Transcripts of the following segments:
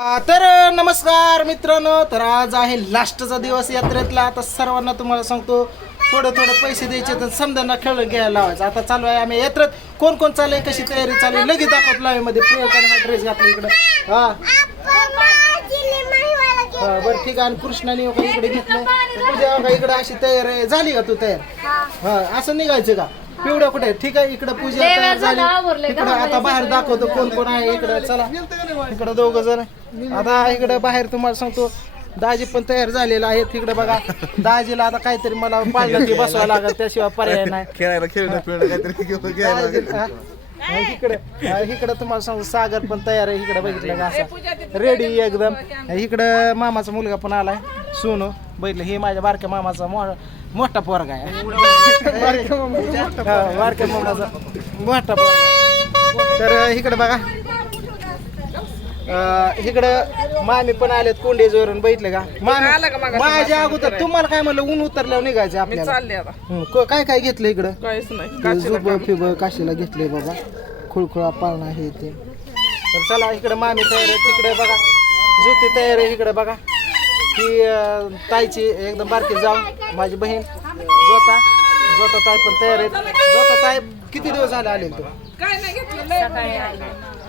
तर नमस्कार मित्रांनो तर आज आहे लास्टचा दिवस यात्रेतला. आता सर्वांना तुम्हाला सांगतो थोडं थोडं पैसे द्यायचे तर समजा खेळून घ्यायला लावायचं. आता चालू आहे आम्ही यात्रेत. कोण कोण चालू कशी तयारी चालू आहे लगेच दाखवत लावे मध्ये प्रियंकाने ड्रेस घातला इकडं. हा. हा, बरं ठीक आहे. आणि कृष्णाने का इकडे घेतलं पूजा इकडे अशी तयार झाली का तू तयार? हा असं निघायचं का? पिवड्या कुठे? ठीक आहे इकडे पूजा तयार झाली. इकडे आता बाहेर दाखवतो कोण कोण आहे इकडे चला. इकडे दोघ जण आता इकडे बाहेर तुम्हाला सांगतो दाजी पण तयार झालेला आहे तिकडे बघा दाजीला आता काहीतरी मला पाळलं ती बसवायला लागत त्याशिवाय पर्याय नाही. खेळायला खेळणं पिळणं काहीतरी घेऊन घ्यायला दाजी- इकडे इकडे तुम्हाला सांगतो सागर पण तयार आहे इकडे बघितलं का असं. रेडी एकदम. इकडं मामाचा मुलगा पण आलाय सोनू. बघितलं हे माझ्या बारक्या मामाचा मो- मोठा पोरगा आहे. बारक्या मामाचा मोठा. तर इकडे बघा. इकडं मामी पण आलेत कोंडेजवरून बघितलं का? मामी माझ्या अगोदर तुम्हाला काय म्हणलं ऊन उतरल्यावर निघायचं आपल्याला. चालले आता. हं, क- काय काय घेतलं इकडं? काहीच नाही. झुब फिब काशीला घेतले बाबा. खुळखुळा पाळणा हे ते. तर चला इकडे मामी तयार आहे तिकडे बघा. ज्योती तयार आहे इकडे बघा. अं, ताईची एकदम बारकी जाऊ. माझी बहीण जोता जोता ताई पण तयार आहेत. जोता ताई किती दिवस झाले आले तू? काय नाही घेतलं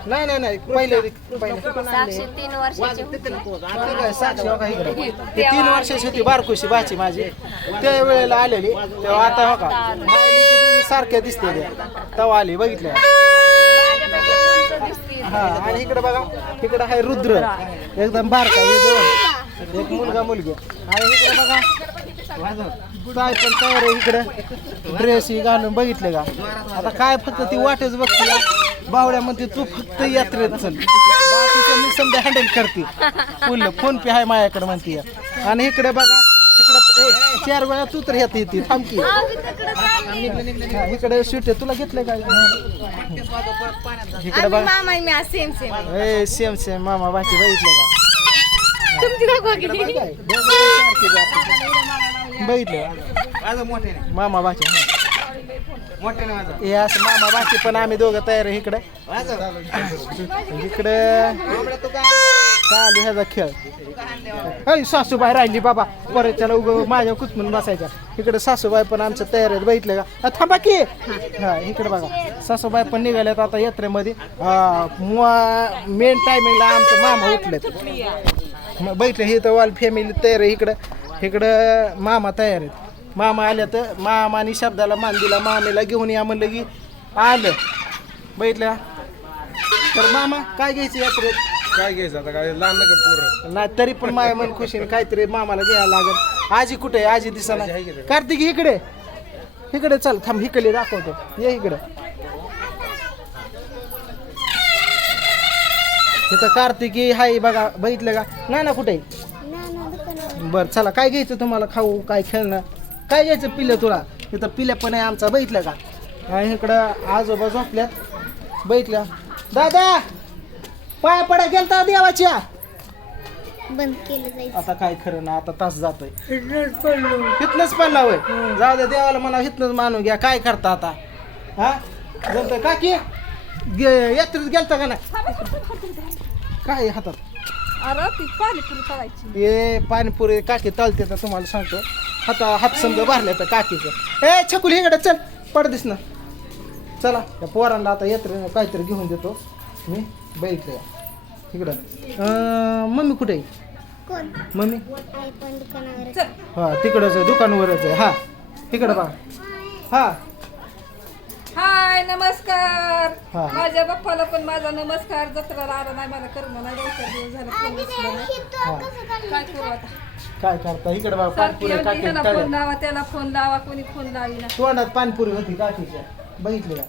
नाही नाही नाही. पहिले पहिले साक्षी तीन वर्षाची आता काय साक्षी हो का इकडे? ती तीन वर्षाची होती बारकुशी बाची माझी. त्या वेळेला आलेली. तेव्हा आता हो का? सारख्या दिसते त्या. तेव्हा आली बघितलं हा आणि इकडे बघा इकडे आहे रुद्र. एकदम बारका हे दोन. एक मुलगा मुलगी. आणि इकडे बघा काय पण तयार आहे इकडे ड्रेस ही घालून बघितले का? आता काय फक्त ती वाटच बघते बावड्या म्हणते तू फक्त यात्रेत चल. बाकीचं मी समजा हँडल करते. फुल फोन पे आहे माझ्याकडे म्हणते आणि इकडे बघा इकडे ए, चार वेळा तू तर येते येते थांबकी इकडे शूट तुला घेतलं काय इकडे बघा. सेम सेम ए सेम सेम मामा बाकी बघितलं का? बघितलं? मामा बाकी हा. असं मामा बाकी पण आम्ही दोघं तयार आहे इकडे. इकडे चालू ह्याचा खेळ. अय सासूबाई राहिली बाबा. परत त्याला उग माझ्या कुचमून बसायच्या. इकडे सासूबाई पण आमचं तयार आहेत बघितलं का? थांबा की. हा इकडे बघा. सासूबाई पण निघाल्यात आता यात्रेमध्ये. मेन टायमिंगला आमचं मामा उठलेत. बघितलं हे तर वाल फॅमिली तयार आहे इकडं. इकडं मामा तयार आहेत. मामा आल्या तर मामाने शब्दाला मान दिला मामेला घेऊन या म्हणलं की आलं. बघितलं? तर मामा काय घ्यायचं यात्रेत? काय घ्यायचं आता? काय लहान नका पोरं? नाही तरी पण माय मन खुशीने काहीतरी मामाला घ्यायला लागल. आजी कुठे आहे? आजी दिसाना कार्तिक इकडे इकडे चल थांब इकडे दाखवतो. ये इकडे. इथं कार्तिकी हाय बघा. बघितलं का? ना ना कुठे बर चला काय घ्यायचं तुम्हाला? खाऊ काय खेळणं? काय घ्यायचं पिलं तुला? इथं पिल्या पण आहे आमचा बघितलं का? इकडं आजोबा झोपल्यात बघितल्या दादा! पाया पडा गेलता देवाच्या? बंद केलं जाईल. आता काय खरं ना आता तास जातोय. हितनच पडला. होय? जाऊ दे देवाला मला हितनच मानून घ्या. काय करता आता? हा? जमतंय? का की गे- यात्रेत गेलता का नाही? काय हातात? अरे ती पाणीपुरी करायची हे पाणीपुरी काकी तळते तर तुम्हाला सांगतो. हाता हात समजा भरले तर काकीचं. ए छकुल इकडे चल. पडदिस ना. चला त्या पोरांना आता यात्रे काहीतरी घेऊन देतो. मी बघितलं इकडं. अं, मम्मी कुठे आहे? कोण? मम्मी? आई पण दुकानावर चल. हा तिकडंच आहे दुकानवरच आहे. हा. तिकडं बघा हा. नमस्कार. हा. माझ्या बाप्पाला पण माझा नमस्कार. जत्रेला आला नाही मला करणं नाही दोन चार दिवस झाले फोन उचलला नाही. काय करू आता? काय करता? इकडे सारखी काकी ह्याला फोन लावा त्याला फोन लावा कोणी फोन लावीना तोंडात पानपुरी होती काकीच्या. बघितली का?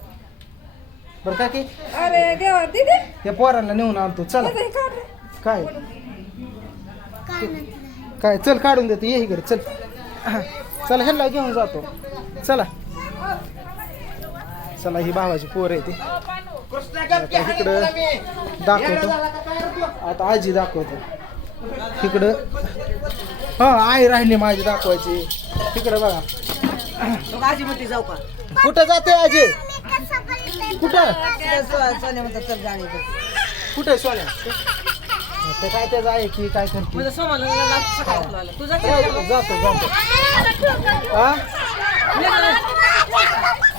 बरं काकी? अरे देवा दिदी. या पोरांना नेऊन आणतो. चला. हे काढ रे. काय? काय चल काढून देतो. ये इकडे चल. हा. चला ह्याला घेऊन जातो. चला. चला ही भावाची पोर आहे ती. आता इकडं दाखवतो. आता आजी दाखवतो. इकडं. हा आई राहिली माझी दाखवायची. तिकडं बघा. आजीमध्ये जाऊ का? कुठं जाते आजी? कुठं? कुठे सोन्या? ते काय त्याचं आहे की काय करते? म्हणजे जातो जातो जातो. हा?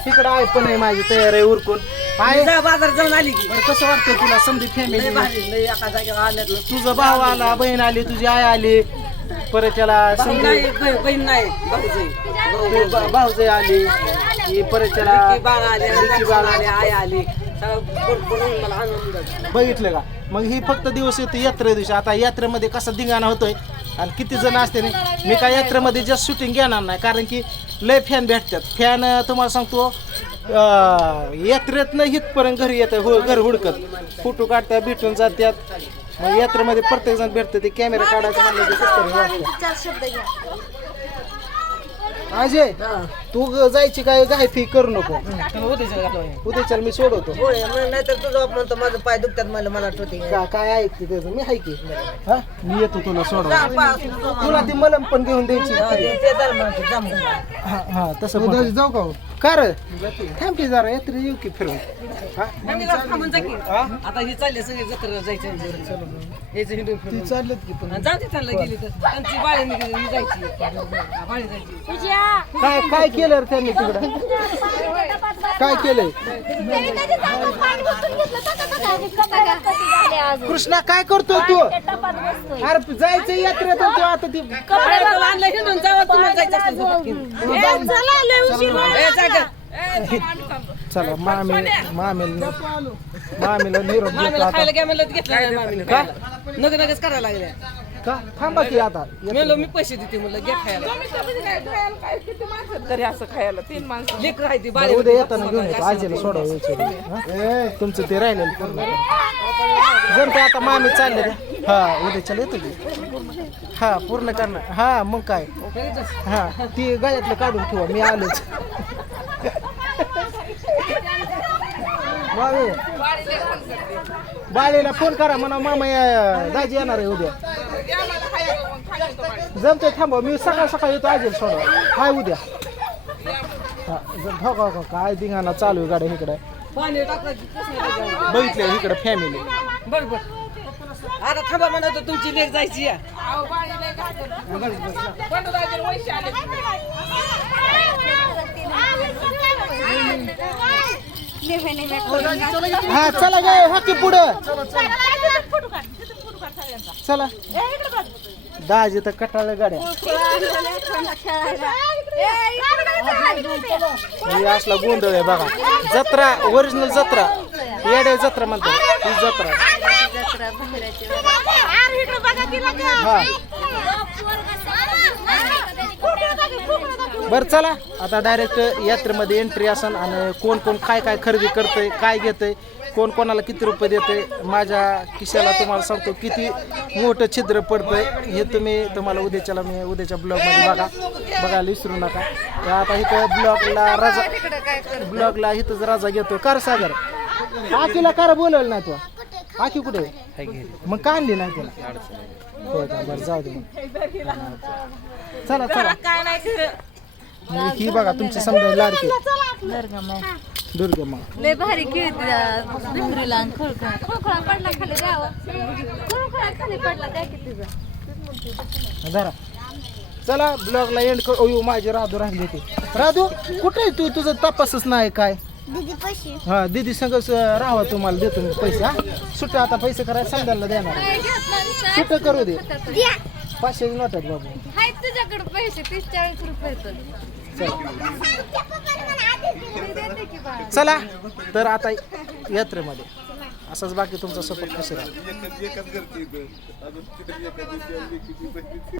तिकडं आहे पण आहे माझी तयार आहे उरकून. आहे. जा बाजार जाऊन आली की. बरं कसं वाटतं तुला? समधी लय फॅमिली भारी लय एका जागेवर आल्यातलं तुझा भाव आला बहीण आली तुझी आई आली. परत त्याला भाऊ समधी नाही ब- बहीण नाही भाऊ भाऊ भाऊजाई आली. ही परत त्याला की बाळ आले विकी बाळ आले आई आली. सगळं बोल- बोलून मला आनंद झाला. बघितलं का? मग ही फक्त दिवस येतो यात्रे दिवशी. आता यात्रेमध्ये कसा धिंगाणा होतोय? आणि किती जण असते नाही? मी काय यात्रेमध्ये जास्त शूटिंग घेणार नाही. कारण की लय फॅन भेटतात. फॅन तुम्हाला सांगतो यात्रेतनं हितपर्यंत घरी येतं हो घर हुडकत. फोटो काढतात भेटून जातात. मग यात्रेमध्ये प्रत्येक जण भेटतं ते कॅमेरा काढायचं म्हणलं की कसं वाटतं. अजय तू ग- जायची काय गाय फी करू नको. उद्या चल मी सोडवतो. नाहीतर तुझं म्हणतो माझं पाय दुखतात मला मला ठोते का- काय ऐकते त्याचं? मी आहे की. हा? मी येतो तुला सोडवा तुला ती मलम पण घेऊन द्यायची. हा हा तसं जाऊ का का रे? थांब की जरा यात्रे येऊ की फिरून. हा? की. आता ही चालली सगळी जत्रेला जायचं यायचं हिंडून फिरून. चालत की पण. आणि जाऊ दे चाललं गेली तर. त्यांची बाळी निघाली जायची हा, बाळी जायची. काय काय केलं रे त्यांनी तिकडं? काय केलंय? कृष्णा काय करतो तू? अरे जायचं यात्रेत तू आता ती बाळाला आणलं हिंडून जावं तुम्हाला जायचं असेल तर पटकन. ए, जा गं. चला मामी मामीला मामीला निरोप देतो मामीला आता खायला घ्या म्हणलं तर घेतलं नाही मामीने का? नग नगच करायला लागल्या. का? थांबा की आता. म्हणलं मी पैसे देते म्हणलं घ्या खायला. तरी असं खायला तीन माणसं. लेकर आहे ती बरं, उद्या येताना घेऊन येतो. आजीला सोडव तुमचं ते राहिलेलं पूर्ण करा. जर ते आता मामी चालले रे हा उद्या चल येतो की. हा पूर्ण करणार. हा मग काय? हा ती गळ्यातलं काढून ठेवा मी आलोच. मामी बाळीला फोन करा म्हणा मामा या- दाजी येणार आहे उद्या. जमतोय थांबा मी सकाळ सकाळ येतो आजीला सोडवा. हाय उद्या. हा, जर हो का हो का, काय धिंगाणा चालू आहे गाड्या इकडे? पाणी. बघितलं इकडे फॅमिली बरं बरं आता थांबा म्हणत होतो तुमची लेक जायची या हा चला गे हॉकी पुढं. चला. दहाजी तर कटाळ गाड्या. हे असला गोंधळ आहे बघा. जत्रा ओरिजिनल जत्रा. येडे जत्रा म्हणतात. ही जत्रा. हा. बरं चला. आता डायरेक्ट यात्रेमध्ये एंट्री असन आणि कोण कोण काय काय खरेदी करतंय काय घेतंय कोण कोणाला किती रुपये देतंय माझ्या किशाला तुम्हाला सांगतो किती मोठं छिद्र पडतंय हे तुम्ही तुम्हाला उद्याच्याला मी उद्याच्या ब्लॉगमध्ये बघा. बघायला विसरू नका. तर आता इथं ब्लॉगला रजा ब्लॉगला इथंच रजा घेतो कर सागर. आकीला कार बोलवलं नाही तू. आखी कुठे? आहे? मग का आणली नाही तुला होय का? बरं जाऊ दे मग. चला चला. काय नाही खरं मग ही बघा तुमची समजा लाडकी. दुर्गा मग लय भारी खेळते डुंगरीला आणि खळखळा. खळखळा पडला खाली गावात. खळखळा खाली पडला काय की तुझं धरा चला ब्लॉगला एंड कर. ओयो माझी राधू राहिली होती. राधू कुठे आहे तू? तुझं तपासच नाही काय? दीदी पैसे. हा दीदी संगच राहावा तुम्हाला देतो मी पैसे हा? सुट्ट आता पैसे करायला समजायला देणार सुट्ट करू दे. पाचशे नोट आहेत बाबू. हाय तुझ्याकडे पैसे तीस चाळीस रुपये चला. तर आता यात्रेमध्ये. असंच बाकी तुमचा सपोर्ट कसे राहा